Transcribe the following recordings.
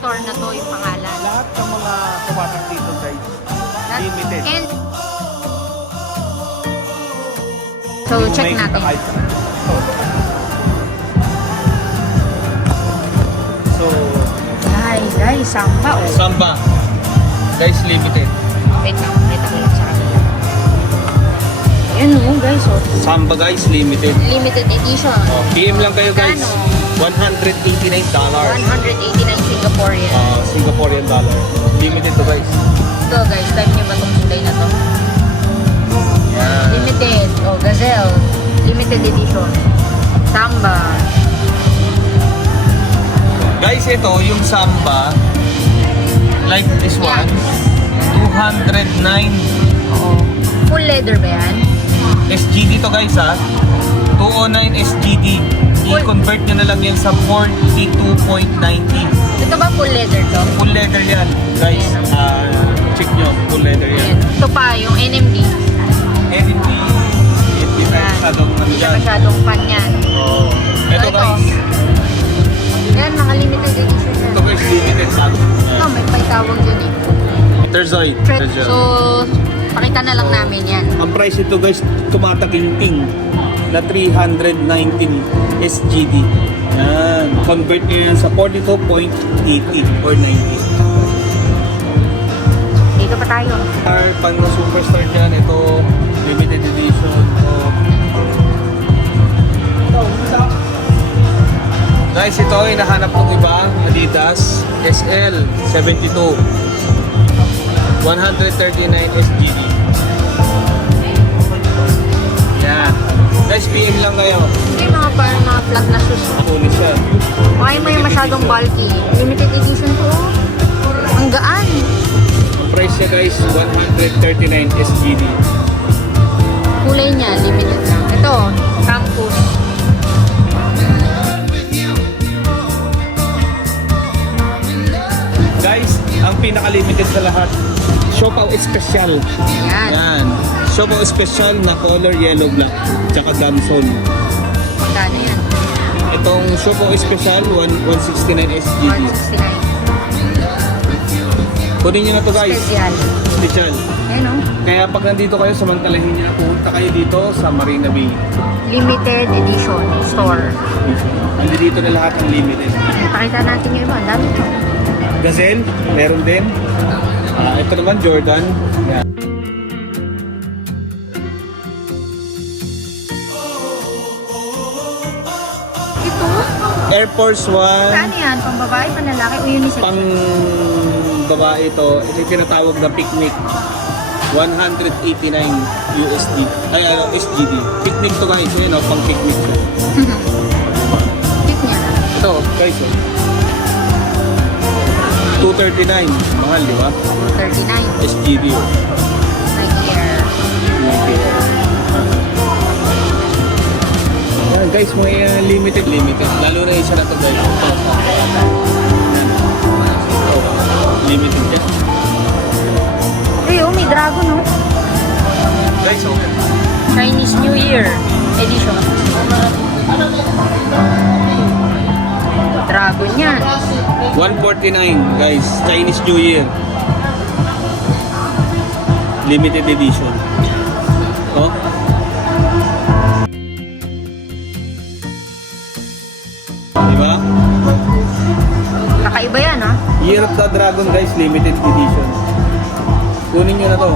store na to yung pangalan. Lahat ng mga kumatak dito guys, limited. And so, check May natin. So, Guys, samba oh. Samba. Guys, limited. Wait lang sa kanila. Ayan oh, guys oh. Samba guys, limited. Limited edition. Oh, PM lang kayo guys. $189. 189 Singaporean. Singaporean dollar. Limited to guys. Ito guys, type nyo ba itong kulay na to? Yan. Limited. Oh, Gazelle. Limited edition. Samba. Guys, ito yung Samba. Like this one. 209 Oo. Full leather ba yan? SGD to guys ha. 209 SGD. I-convert nyo na lang yan sa 42.90. Ito ba full leather to? Full leather yan. Guys, check nyo. Full leather Ayan. yan. Ito pa, yung NMD. NMD. Hindi na masyadong ano Hindi na yan. masyadong pan yan. Oo. Ito Ito. guys. Yan, mga limited edition yan. Ito guys, limited sa Ito, may paitawag dyan eh. Terzoid. So, pakita na lang namin yan. Ang price ito guys, tumataginting na 319 SGD. Yan. Convert nyo yan sa 42.80 or 90. Dito pa tayo. Pang superstar dyan, ito limited edition. Guys, ito ay nahanap ng iba. Adidas SL 72 139 SGD. Yan. Guys, PM lang kayo. Hindi mga parang mga flat na shoes. Kunin siya. Why may masyadong bulky? Limited edition to. Ang gaan. Ang price niya guys, 139 SGD. Kulay niya, limited lang. Ito, campus. Guys, ang pinaka-limited sa lahat, Siopaw Special. Yan. Yan. Siopaw Special na color yellow black, tsaka gamsol. Magkano yan? Itong Siopaw Special, 169 SGD. 169. Kunin nyo na to guys. Special. Special. Ayan o. Kaya pag nandito kayo, samantalahin nyo na, pumunta kayo dito sa Marina Bay. Limited edition store. Nandito na lahat ng limited. Pakita natin yung iba. Ang dami ito. Gazelle, meron din. Ito naman, Jordan. Yan. Ito? Air Force One. Saan yan? Pang babae, pang lalaki, o unisex? Pang babae ito, ito yung tinatawag na picnic. 189 USD. Ay, SGD. Picnic to guys. Ayan o, pang picnic siya. Cute niya. Ito, guys o. 239. Mahal, di ba? 39. SGD o. Nike Air. Ayan, guys, may limited. Lalo na isa na to guys. Limited yan. Ay, oh, may dragon, oh. Guys, okay. Chinese New Year edition. Dragon yan. 149 guys, Chinese New Year. Limited edition. Oh. Diba? Kakaiba yan, ha? Year of the Dragon guys, limited edition. Kunin nyo na to.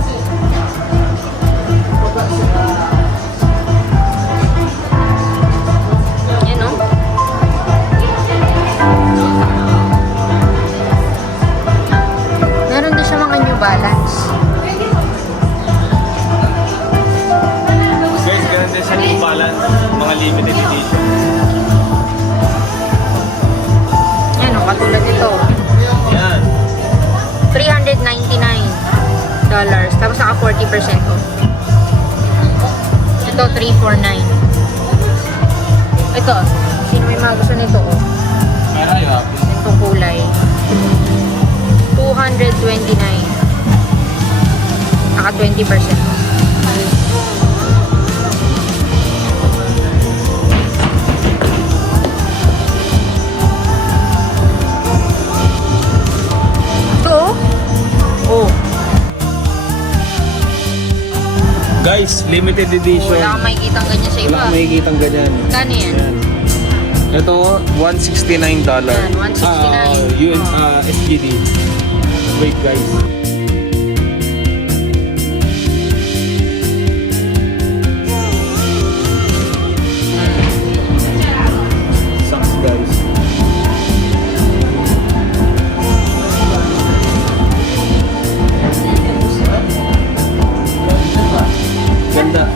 Yan, oh. Meron din siya mga New Balance. Guys, ganun din sa New Balance, mga limited edition. Yan, oh, katulad nito. Yan. $399. Tapos naka 40% off. Ito, $349. Ito, sino may mga gusto nito, oh. Meron yun. Itong kulay. $229. Naka 20% off. guys, limited edition. Wala kang makikita ang ganyan sa iba. Wala kang makikita ang ganyan. Kano yan? Ayan. Ito, $169. Yan, $169. SGD. Wait guys. Sucks guys. Ganda.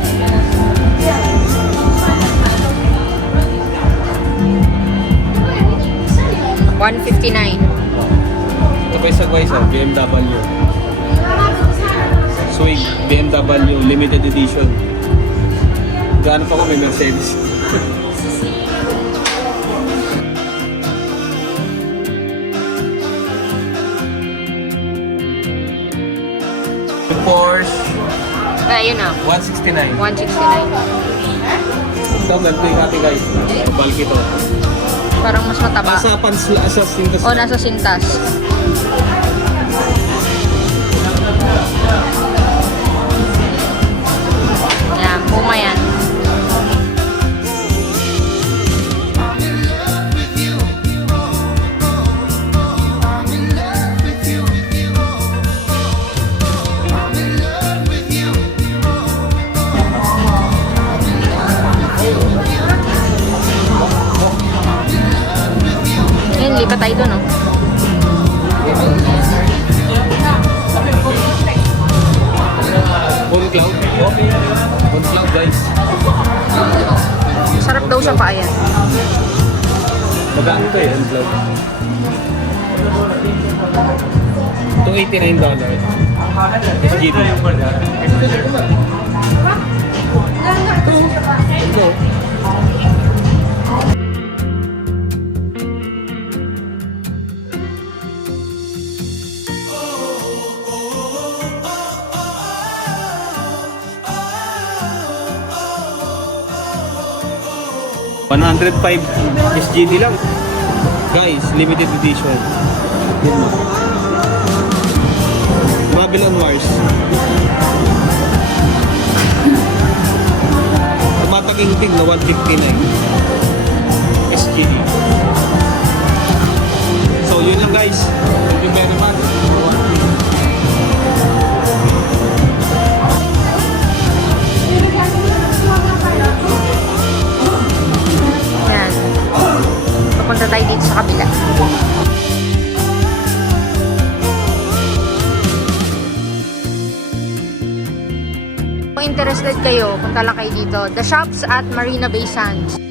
$159. Ito pa isa guys, BMW. Swing, BMW, limited edition. Gaano pa kami Mercedes? Porsche, Ayun na. 169. 169. Ito, ganito yung ating guys. Bulky to. Parang mas mataba. Asa pansla, asa sintas. O, nasa sintas. Yan, Puma yan. Yan, lipat tayo doon, no? On cloud. On cloud guys. Sarap daw siya pa, ayan. Magkano to eh, on cloud? Ito $89. SGD. Ito. $105 SGD lang. Guys, limited edition. Yun mo. Babylon Wars. Tumataging-ting na $159 SGD. So, yun lang guys. Thank you very much for watching. Yan. Papunta tayo dito sa kabila. Kung interested kayo, punta lang kayo dito. The Shops at Marina Bay Sands.